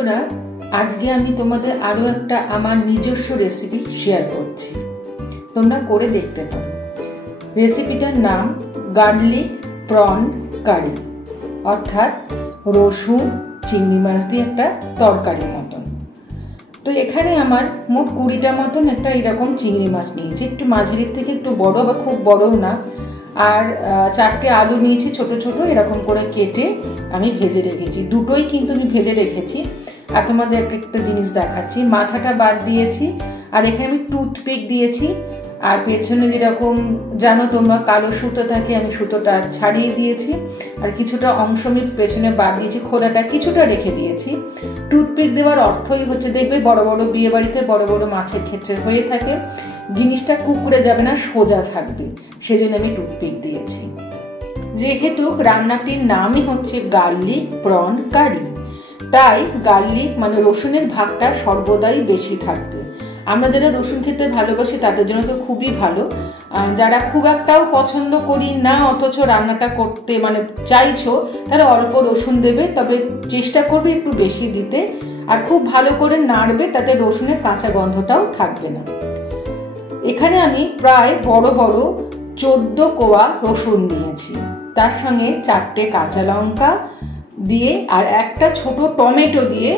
বন্ধুরা, আজকে আমি তোমাদের আরো একটা আমার নিজস্ব রেসিপি শেয়ার করছি। তোমরা করে দেখতে পারো। রেসিপিটার নাম গার্লিক প্রন কারি, অর্থাৎ রসুন চিংড়ি মাছ দিয়ে একটা তরকারির মতন। তো এখানে আমার মোট 20টা মতন একটা এরকম চিংড়ি মাছ নিয়েছি, একটু মাঝারির থেকে একটু বড়, বা খুব বড়ও না। আর 4টে আলু নিয়েছি ছোট ছোট, এরকম করে কেটে আমি ভেজে রেখেছি। দুটোই কিন্তু আমি ভেজে রেখেছি। আর তোমাদের একটা জিনিস দেখাচ্ছি, মাথাটা বাদ দিয়েছি। আর এখানে আমি টুথপিক দিয়েছি। আর পেছনে যেরকম জানো তোমরা কালো সুতো থাকে, আমি সুতোটা ছাড়িয়ে দিয়েছি। আর কিছুটা অংশ আমি পেছনে বাদ দিয়েছি, খোলাটা কিছুটা রেখে দিয়েছি। টুথপিক দেওয়ার অর্থই হচ্ছে, দেখবে বড় বড় বিয়ে বাড়িতে বড় বড় মাছের ক্ষেত্রে হয়ে থাকে, জিনিসটা কুকুরে যাবে না, সোজা থাকবে, সেজন্য আমি টুথপিক দিয়েছি। যেহেতু রান্নাটির নামই হচ্ছে গার্লিক প্রন কারি, তাই গার্লিক মানে রসুনের ভাগটা সর্বদাই বেশি থাকবে। আমরা যারা রসুন খেতে ভালোবাসি তাদের জন্য তো খুবই ভালো। যারা খুব একটাও পছন্দ করি না অথচ রান্নাটা করতে মানে চাইছো, তারা অল্প রসুন দেবে, তবে চেষ্টা করবে একটু বেশি দিতে। আর খুব ভালো করে নাড়বে, তাতে রসুনের কাঁচা গন্ধটাও থাকবে না। এখানে আমি প্রায় বড় বড় 14 কোয়া রসুন নিয়েছি, তার সঙ্গে 4টে কাঁচা লঙ্কা দিয়ে আর একটা ছোট টমেটো দিয়ে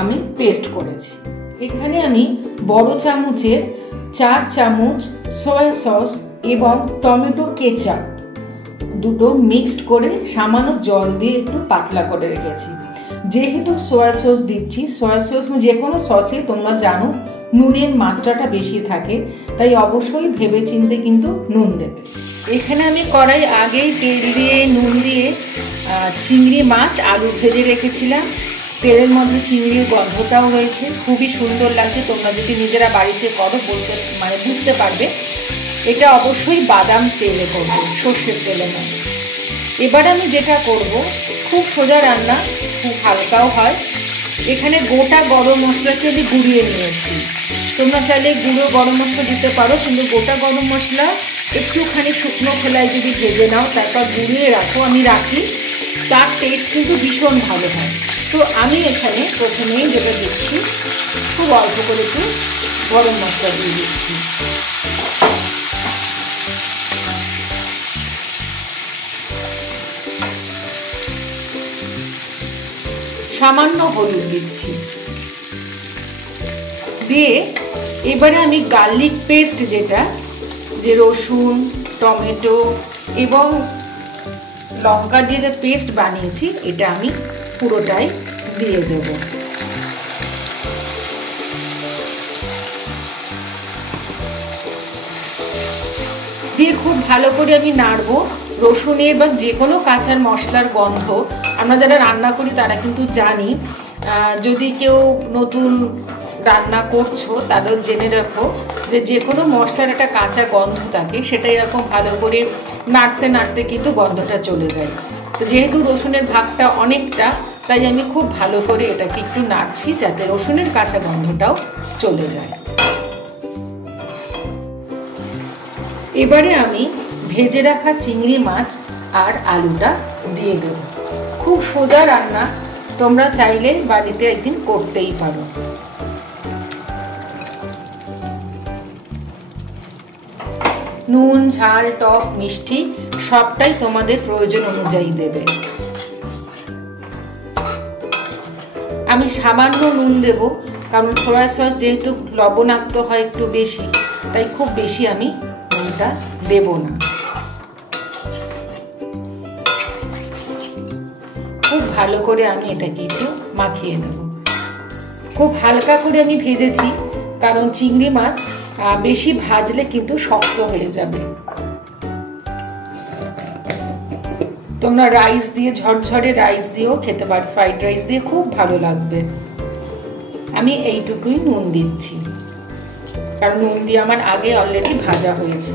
আমি পেস্ট করেছি। এখানে আমি বড় চামচের 4 চামচ সয়া সস এবং টমেটো কেচাপ দুটো মিক্সড করে সামান্য জল দিয়ে একটু পাতলা করে রেখেছি। যেহেতু সয়া সস দিচ্ছি, সয়া সস যে কোনো সসে তোমরা জানো নুনের মাত্রাটা বেশি থাকে, তাই অবশ্যই ভেবে চিন্তে কিন্তু নুন দেবে। এখানে আমি কড়াই আগেই তেল দিয়ে নুন দিয়ে চিংড়ি মাছ আলু ভেজে রেখেছিলাম। তেলের মধ্যে চিংড়ির গন্ধটাও রয়েছে, খুবই সুন্দর লাগছে। তোমরা যদি নিজেরা বাড়িতে করো বলতে মানে বুঝতে পারবে। এটা অবশ্যই বাদাম তেলে করবো, সর্ষের তেলে নয়। এবার আমি যেটা করব, খুব সোজা রান্না, খুব হালকাও হয়। এখানে গোটা গরম মশলাকে আমি গুঁড়িয়ে নিয়েছি। তোমরা চাইলে গুঁড়ো গরম মশলা দিতে পারো, কিন্তু গোটা গরম মশলা একটুখানি শুকনো খোলায় যদি ভেজে নাও, তারপর গুঁড়িয়ে রাখো, আমি রাখি, তার টেস্ট কিন্তু ভীষণ ভালো হয়। তো আমি এখানে প্রথমেই যেটা দিচ্ছি, খুব অল্প করে একটু গরম মশলা দিয়ে দিচ্ছি। সামান্য হলুদ দিচ্ছি, দিয়ে এবারে আমি গার্লিক পেস্ট যেটা, যে রসুন টমেটো এবং লঙ্কা দিয়ে যে পেস্ট বানিয়েছি, এটা আমি পুরোটাই দিয়ে দেব। দিয়ে খুব ভালো করে আমি নাড়বো। রসুনের বা যে কোনো কাঁচা মশলার গন্ধ আমরা যারা রান্না করি তারা কিন্তু জানি। যদি কেউ নতুন রান্না করছো তাদের জেনে রাখো যে কোনো মশলার একটা কাঁচা গন্ধ থাকে, সেটা এরকম ভালো করে নাড়তে নাড়তে কিন্তু গন্ধটা চলে যায়। তো যেহেতু রসুনের ভাগটা অনেকটা, তাই আমি খুব ভালো করে এটাকে একটু নাড়ছি যাতে রসুনের কাঁচা গন্ধটাও চলে যায়। এবারে আমি ভেজে রাখা চিংড়ি মাছ আর আলুটা দিয়ে দেব। খুব সোজা রান্না, তোমরা চাইলে বাড়িতে একদিন করতেই পারো। নুন ঝাল টক মিষ্টি সবটাই তোমাদের প্রয়োজন অনুযায়ী দেবে। আমি সামান্য নুন দেব, কারণ সয়া সস যেহেতু লবণাক্ত হয় একটু বেশি, তাই খুব বেশি আমি নুনটা দেব না। খুব ভালো করে আমি এটাকে একটু মাখিয়ে নেব। খুব হালকা করে আমি ভেজেছি, কারণ চিংড়ি মাছ বেশি ভাজলে কিন্তু শক্ত হয়ে যাবে। তোমরা রাইস দিয়ে, ঝরঝরে রাইস দিয়েও খেতে পারো, ফ্রাইড রাইস দিয়ে খুব ভালো লাগবে। আমি এইটুকুই নুন দিচ্ছি, কারণ নুন দিয়ে আমার আগে অলরেডি ভাজা হয়েছে।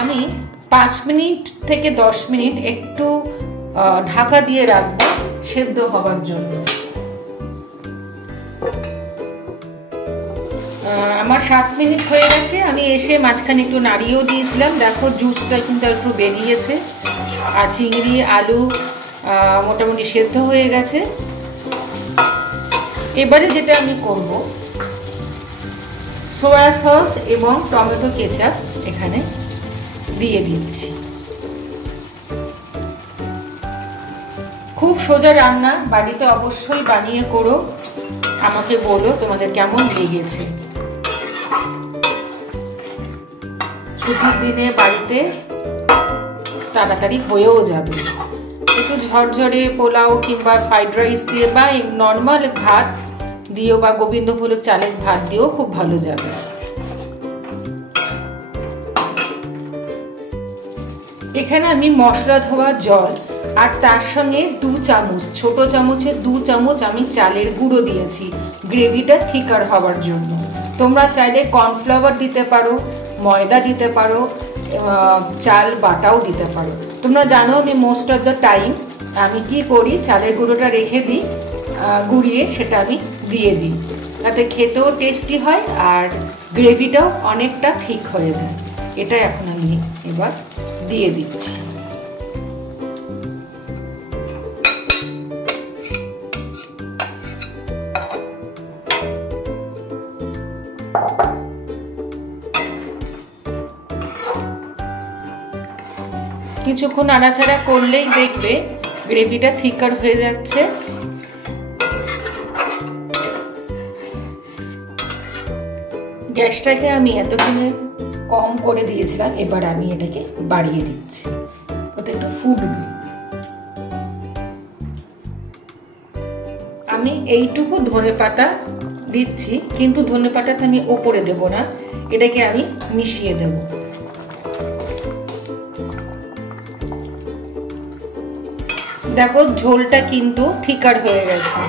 আমি 5 মিনিট থেকে 10 মিনিট একটু ঢাকা দিয়ে রাখবো সেদ্ধ হবার জন্য। আমার 7 মিনিট হয়ে গেছে। আমি এসে মাঝখানে একটু নাড়িয়েও দিয়েছিলাম, দেখো জুসটা কিন্তু একটু বেরিয়েছে। আর চিংড়ি আলু মোটামুটি সেদ্ধ হয়ে গেছে। এবারে যেটা আমি করব, সয়া সস এবং টমেটো কেচাপ এখানে দিয়ে দিচ্ছি। খুব সোজা রান্না, বাড়িতে অবশ্যই বানিয়ে করো, আমাকে বলো তোমাদের কেমন লেগেছে। ছুটির দিনে বাড়িতে তাড়াতাড়ি হয়েও যাবে। একটু ঝরঝরে পোলাও কিংবা ফ্রাইড রাইস দিয়ে বা নর্মাল ভাত দিয়েও বা গোবিন্দভোগ চালের ভাত দিয়েও খুব ভালো যাবে। এখানে আমি মশলা ধোয়া জল আর তার সঙ্গে 2 চামচ, ছোট চামচের 2 চামচ আমি চালের গুঁড়ো দিয়েছি গ্রেভিটা থিকার হওয়ার জন্য। তোমরা চাইলে কর্নফ্লাওয়ার দিতে পারো, ময়দা দিতে পারো, চাল বাটাও দিতে পারো। তোমরা জানো আমি মোস্ট অফ দ্য টাইম আমি কি করি, চালের গুঁড়োটা রেখে দিই, গুঁড়িয়ে সেটা আমি দিয়ে দিই, তাতে খেতেও টেস্টি হয় আর গ্রেভিটাও অনেকটা ঠিক হয়ে যায়। এটা এখন আমি এবার দিয়ে দিচ্ছি। কিছুক্ষণ নাড়াচাড়া করলেই দেখবে গ্রেভিটা থিকার হয়ে যাচ্ছে। গ্যাসটাকে আমি এতক্ষণে কম করে দিয়েছিলাম, এবার আমি এটাকে বাড়িয়ে দিচ্ছি, ওটা একটু ফুটবে। আমি এইটুকু ধনেপাতা দিচ্ছি, কিন্তু ধনেপাতাটা আমি ওপরে দেব না, এটাকে আমি মিশিয়ে দেব। দেখো ঝোলটা কিন্তু থিকার হয়ে গেছে।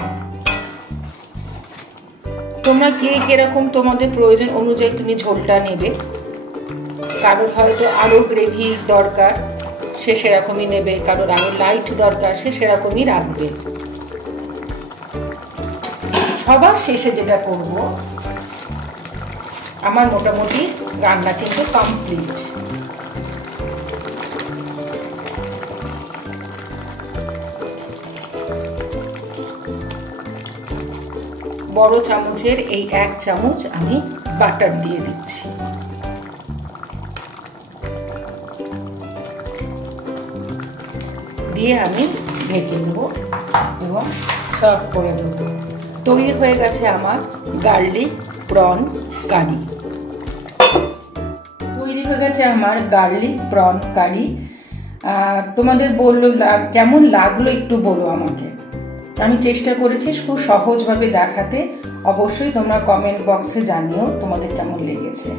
তোমরা কে কিরকম তোমাদের প্রয়োজন অনুযায়ী তুমি ঝোলটা নেবে। কারোর হয়তো আরো গ্রেভি দরকার, সে সেরকমই নেবে, কারোর আরো লাইট দরকার, সে সেরকমই রাখবে। সবার শেষে যেটা করব, আমার মোটামুটি রান্না কিন্তু কমপ্লিট। বড় চামচের এই 1 চামচ আমি বাটার দিয়ে দিচ্ছি। দিয়ে আমি ঢেকে দেবো এবং সার্ভ করে দেবো। তৈরি হয়ে গেছে আমার গার্লিক প্রন কারি। তৈরি হয়ে গেছে আমার গার্লিক প্রন কারি। তোমাদের বললো কেমন লাগলো একটু বলো আমাকে। আমি চেষ্টা করেছি খুব সহজভাবে দেখাতে। অবশ্যই তোমরা কমেন্ট বক্সে জানিও তোমাদের কেমন লেগেছে।